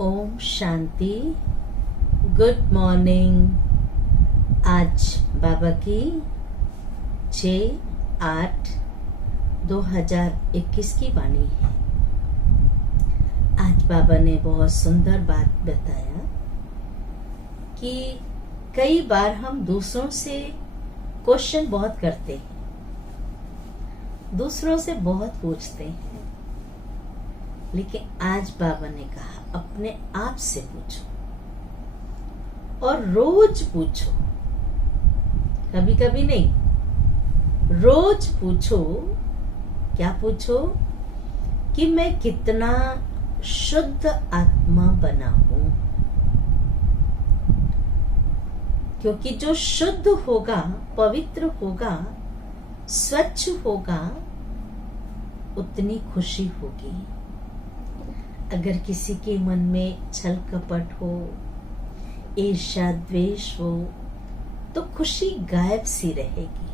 Om Shanti. Good morning. आज बाबा की 6/8/2021 की वाणी है। आज बाबा ने बहुत सुंदर बात बताया कि कई बार हम दूसरों से क्वेश्चन बहुत करते हैं, दूसरों से बहुत पूछते हैं, लेकिन आज बाबा ने कहा अपने आप से पूछो और रोज पूछो, कभी कभी नहीं, रोज पूछो। क्या पूछो? कि मैं कितना शुद्ध आत्मा बना हूं। क्योंकि जो शुद्ध होगा, पवित्र होगा, स्वच्छ होगा, उतनी खुशी होगी। अगर किसी के मन में छल कपट हो, ईर्ष्या द्वेष हो, तो खुशी गायब सी रहेगी।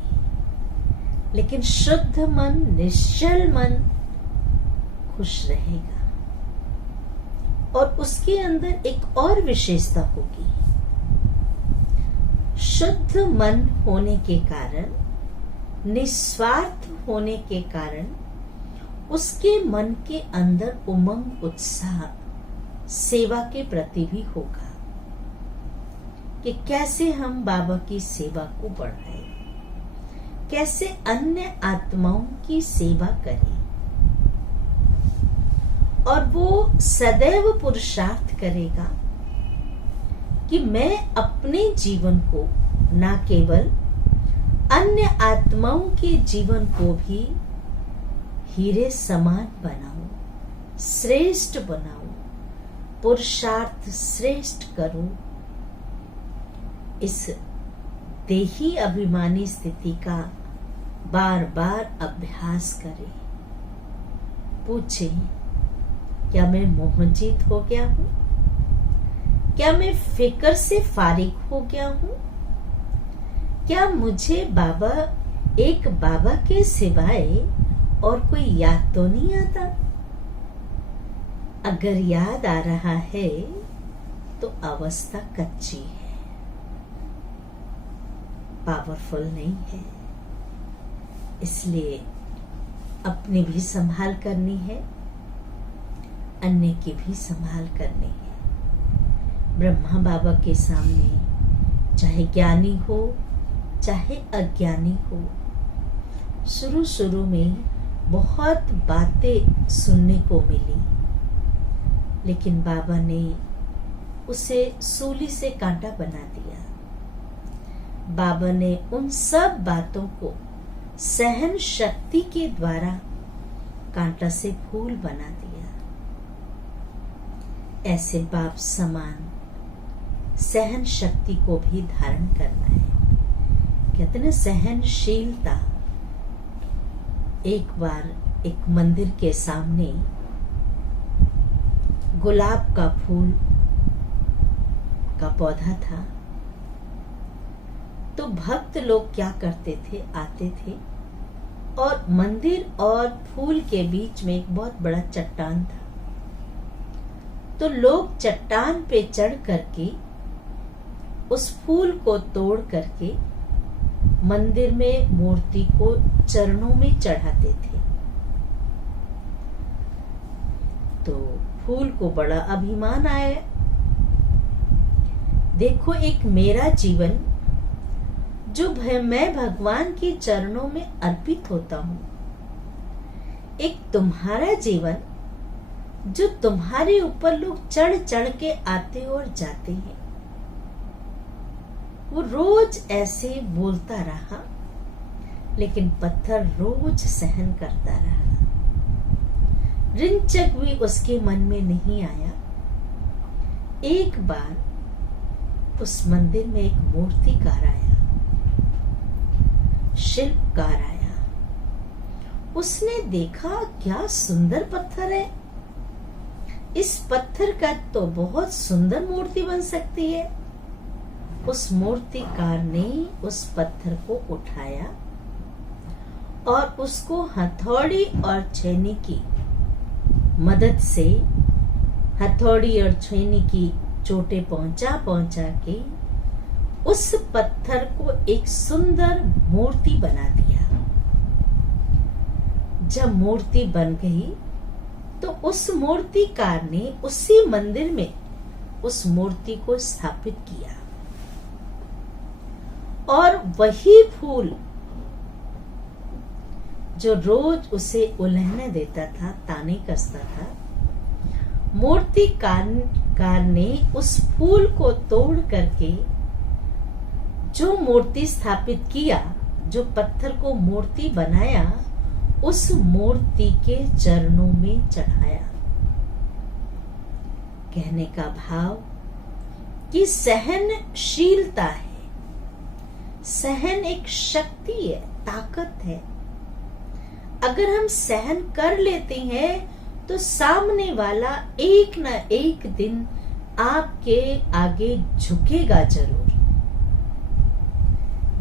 लेकिन शुद्ध मन, निश्चल मन खुश रहेगा। और उसके अंदर एक और विशेषता होगी। शुद्ध मन होने के कारण, निस्वार्थ होने के कारण उसके मन के अंदर उमंग, उत्साह सेवा के प्रति भी होगा कि कैसे हम बाबा की सेवा को बढ़ाएं, कैसे अन्य आत्माओं की सेवा करें। और वो सदैव पुरुषार्थ करेगा कि मैं अपने जीवन को न केवल अन्य आत्माओं के जीवन को भी हीरे समान बनाऊं, श्रेष्ठ बनाऊं, पुरुषार्थ श्रेष्ठ करूं। इस देही अभिमानी स्थिति का बार बार अभ्यास करें। पूछें, क्या मैं मोहजीत हो गया हूं? क्या मैं फिक्र से फारिग हो गया हूं? क्या मुझे एक बाबा के सिवाय और कोई याद तो नहीं आता? अगर याद आ रहा है तो अवस्था कच्ची है, पावरफुल नहीं है। इसलिए अपनी भी संभाल करनी है, अन्य की भी संभाल करनी है। ब्रह्मा बाबा के सामने चाहे ज्ञानी हो चाहे अज्ञानी हो, शुरू में बहुत बातें सुनने को मिली, लेकिन बाबा ने उसे सूली से कांटा बना दिया। बाबा ने उन सब बातों को सहन शक्ति के द्वारा कांटा से फूल बना दिया। ऐसे बाप समान सहन शक्ति को भी धारण करना है। कहते हैं सहनशीलता। एक बार एक मंदिर के सामने गुलाब का फूल का पौधा था। तो भक्त लोग क्या करते थे, आते थे और मंदिर और फूल के बीच में एक बहुत बड़ा चट्टान था। तो लोग चट्टान पे चढ़ करके उस फूल को तोड़ करके मंदिर में मूर्ति को चरणों में चढ़ाते थे। तो फूल को बड़ा अभिमान आया, देखो एक मेरा जीवन जो मैं भगवान के चरणों में अर्पित होता हूं, एक तुम्हारा जीवन जो तुम्हारे ऊपर लोग चढ़ चढ़ के आते और जाते हैं। वो रोज ऐसे बोलता रहा, लेकिन पत्थर रोज सहन करता रहा। रिंचक भी उसके मन में नहीं आया। एक बार उस मंदिर में एक मूर्तिकार आया, शिल्पकार आया। उसने देखा क्या सुंदर पत्थर है, इस पत्थर का तो बहुत सुंदर मूर्ति बन सकती है। उस मूर्तिकार ने उस पत्थर को उठाया और उसको हथौड़ी और छेनी की मदद से हथौड़ी और छेनी की चोटें पहुंचा पहुंचा के उस पत्थर को एक सुंदर मूर्ति बना दिया। जब मूर्ति बन गई तो उस मूर्तिकार ने उसी मंदिर में उस मूर्ति को स्थापित किया और वही फूल जो रोज उसे उलहने देता था, ताने कसता था, मूर्तिकार ने उस फूल को तोड़ करके जो मूर्ति स्थापित किया, जो पत्थर को मूर्ति बनाया, उस मूर्ति के चरणों में चढ़ाया। कहने का भाव कि सहनशीलता है, सहन एक शक्ति है, ताकत है। अगर हम सहन कर लेते हैं तो सामने वाला एक न एक दिन आपके आगे झुकेगा जरूर।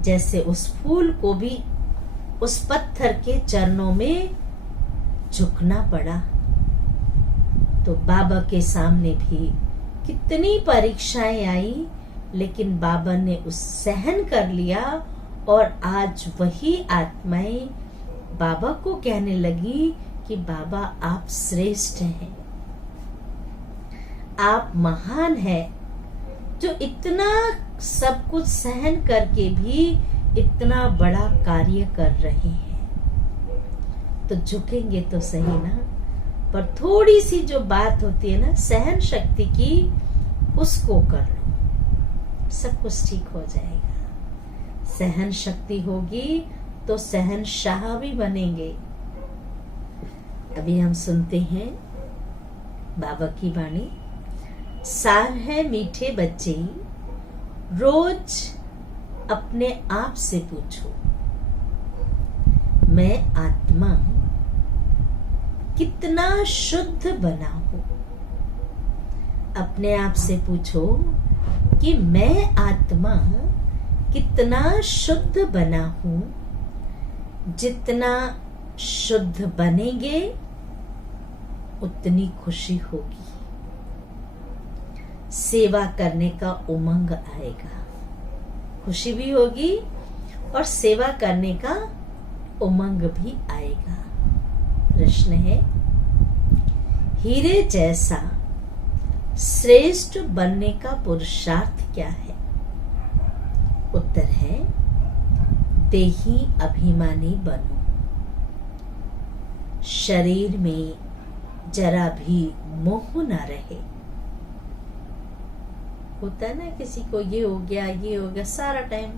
जैसे उस फूल को भी उस पत्थर के चरणों में झुकना पड़ा, तो बाबा के सामने भी कितनी परीक्षाएं आई, लेकिन बाबा ने उस सहन कर लिया और आज वही आत्माएं बाबा को कहने लगी कि बाबा आप श्रेष्ठ हैं, आप महान हैं, जो इतना सब कुछ सहन करके भी इतना बड़ा कार्य कर रहे हैं। तो झुकेंगे तो सही ना, पर थोड़ी सी जो बात होती है ना सहन शक्ति की, उसको कर लो, सब कुछ ठीक हो जाएगा। सहन शक्ति होगी तो सहनशाह भी बनेंगे। अभी हम सुनते हैं बाबा की वाणी। सार है मीठे बच्चे, रोज अपने आप से पूछो, मैं आत्मा कितना शुद्ध बना हूं। अपने आप से पूछो कि मैं आत्मा कितना शुद्ध बना हूं। जितना शुद्ध बनेंगे उतनी खुशी होगी, सेवा करने का उमंग आएगा, खुशी भी होगी और सेवा करने का उमंग भी आएगा। प्रश्न है, हीरे जैसा श्रेष्ठ बनने का पुरुषार्थ क्या है? उत्तर है, देही अभिमानी बनो, शरीर में जरा भी मोह न रहे। होता है ना किसी को ये हो गया, सारा टाइम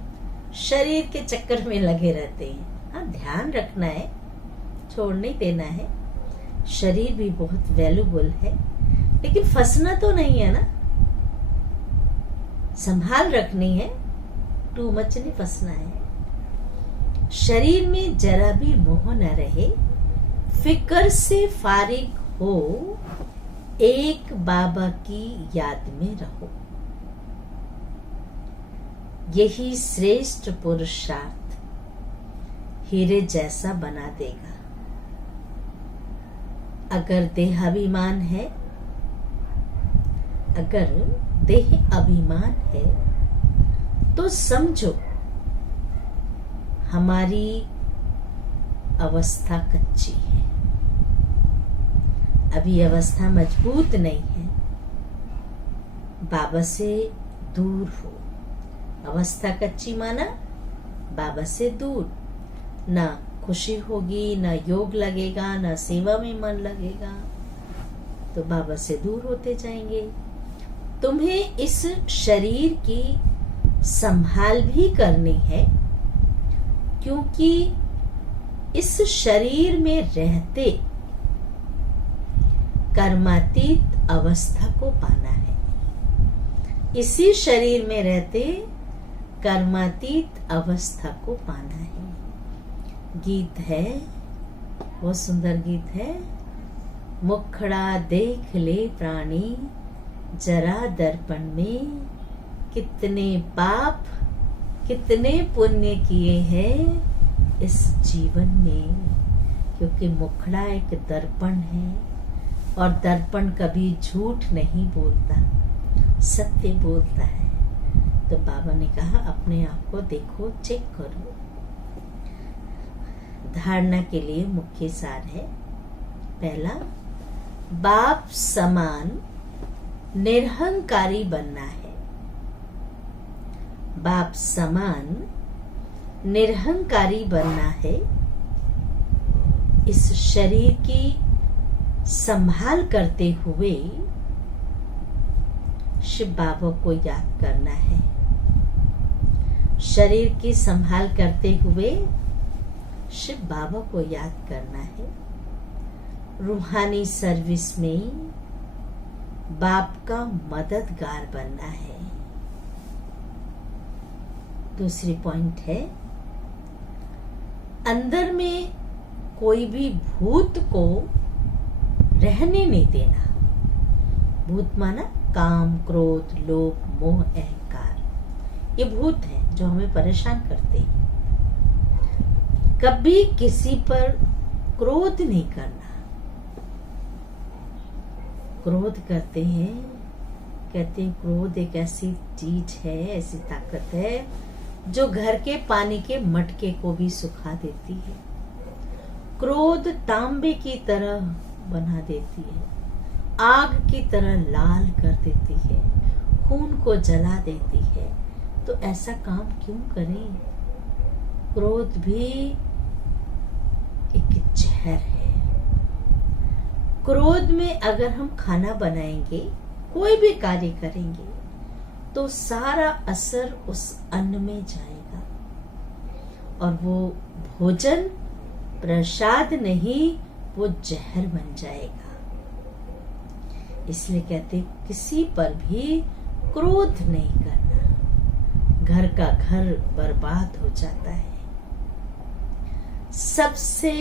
शरीर के चक्कर में लगे रहते हैं। हाँ, ध्यान रखना है, छोड़ नहीं देना है। शरीर भी बहुत वैल्यूबल है, लेकिन फंसना तो नहीं है ना, संभाल रखनी है, टू मच नहीं फंसना है। शरीर में जरा भी मोह न रहे, फिक्र से फारिग हो, एक बाबा की याद में रहो। यही श्रेष्ठ पुरुषार्थ हीरे जैसा बना देगा। अगर देहाभिमान है, अगर देह अभिमान है, तो समझो हमारी अवस्था कच्ची है, अभी अवस्था मजबूत नहीं है। बाबा से दूर हो, अवस्था कच्ची माना बाबा से दूर, ना खुशी होगी, ना योग लगेगा, ना सेवा में मन लगेगा, तो बाबा से दूर होते जाएंगे। तुम्हें इस शरीर की संभाल भी करनी है, क्योंकि इस शरीर में रहते कर्मातीत अवस्था को पाना है। इसी शरीर में रहते कर्मातीत अवस्था को पाना है। गीत है, बहुत सुंदर गीत है। मुखड़ा देख ले प्राणी जरा दर्पण में, कितने पाप कितने पुण्य किए हैं इस जीवन में। क्योंकि मुखड़ा एक दर्पण है, और दर्पण कभी झूठ नहीं बोलता, सत्य बोलता है। तो बाबा ने कहा अपने आप को देखो, चेक करो। धारणा के लिए मुख्य सार है, पहला, बाप समान निरहंकारी बनना है। बाप समान निरहंकारी बनना है। इस शरीर की संभाल करते हुए शिव बाबा को याद करना है। शरीर की संभाल करते हुए शिव बाबा को याद करना है। रूहानी सर्विस में बाप का मददगार बनना है। दूसरी पॉइंट है, अंदर में कोई भी भूत को रहने नहीं देना। भूत माना काम, क्रोध, लोभ, मोह, अहंकार। ये भूत है जो हमें परेशान करते हैं। कभी किसी पर क्रोध नहीं करना। क्रोध करते हैं, कहते हैं क्रोध एक ऐसी चीज है, ऐसी ताकत है जो घर के पानी के मटके को भी सुखा देती है। क्रोध तांबे की तरह बना देती है, आग की तरह लाल कर देती है, खून को जला देती है। तो ऐसा काम क्यों करें? क्रोध भी एक जहर है। क्रोध में अगर हम खाना बनाएंगे, कोई भी कार्य करेंगे, तो सारा असर उस अन्न में जाएगा और वो भोजन प्रसाद नहीं, वो जहर बन जाएगा। इसलिए कहते किसी पर भी क्रोध नहीं करना, घर का घर बर्बाद हो जाता है। सबसे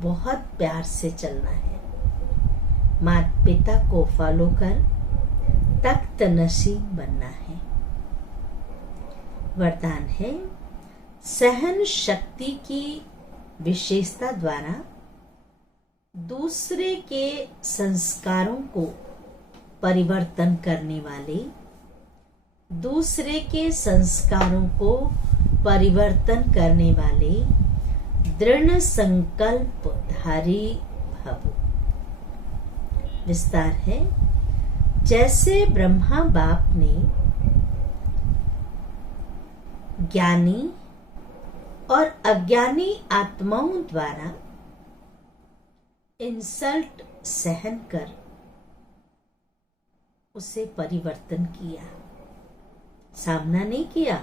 बहुत प्यार से चलना है। माता पिता को फॉलो कर तख्त नशीब बनना है। वरदान है, सहन शक्ति की विशेषता द्वारा दूसरे के संस्कारों को परिवर्तन करने वाले, दूसरे के संस्कारों को परिवर्तन करने वाले दृढ़ संकल्पधारी भव। विस्तार है, जैसे ब्रह्मा बाप ने ज्ञानी और अज्ञानी आत्माओं द्वारा इंसल्ट सहन कर उसे परिवर्तन किया, सामना नहीं किया,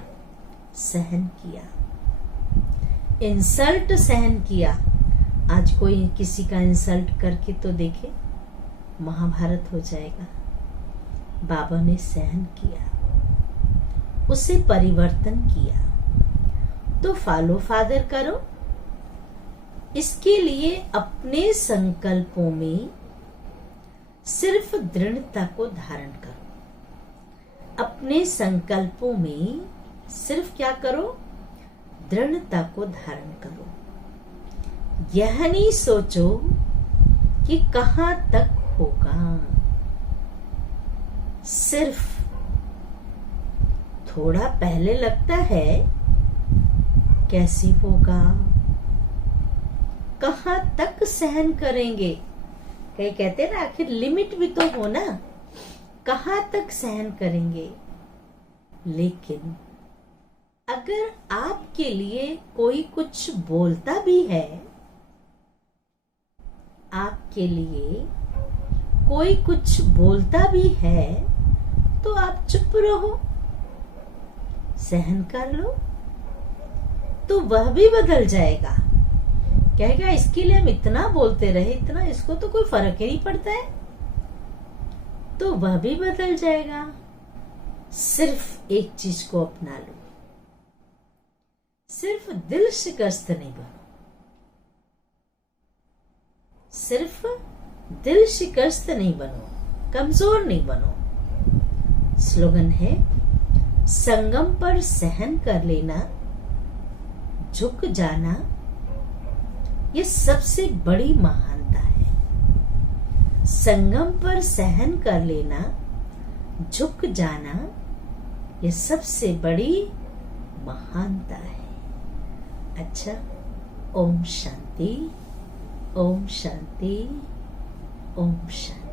सहन किया। इंसल्ट सहन किया। आज कोई किसी का इंसल्ट करके तो देखे, महाभारत हो जाएगा। बाबा ने सहन किया, उसे परिवर्तन किया। तो फॉलो फादर करो। इसके लिए अपने संकल्पों में सिर्फ दृढ़ता को धारण करो। अपने संकल्पों में सिर्फ क्या करो? दृढ़ता को धारण करो। यह नहीं सोचो कि कहां तक होगा, सिर्फ थोड़ा पहले लगता है कैसी होगा, कहां तक सहन करेंगे। कई कहते हैं ना, आखिर लिमिट भी तो हो ना, कहां तक सहन करेंगे। लेकिन अगर आपके लिए कोई कुछ बोलता भी है, आपके लिए कोई कुछ बोलता भी है, तो आप चुप रहो, सहन कर लो, तो वह भी बदल जाएगा। कहेगा इसके लिए हम इतना बोलते रहे, इतना, इसको तो कोई फर्क ही नहीं पड़ता है, तो वह भी बदल जाएगा। सिर्फ एक चीज को अपना लो, सिर्फ दिल शिकस्त नहीं बनो, सिर्फ दिल शिकस्त नहीं बनो, कमजोर नहीं बनो। स्लोगन है, संगम पर सहन कर लेना, झुक जाना, ये सबसे बड़ी महानता है। संगम पर सहन कर लेना, झुक जाना, ये सबसे बड़ी महानता है। अच्छा, ओम शांति, ओम शांति, ओम शांति।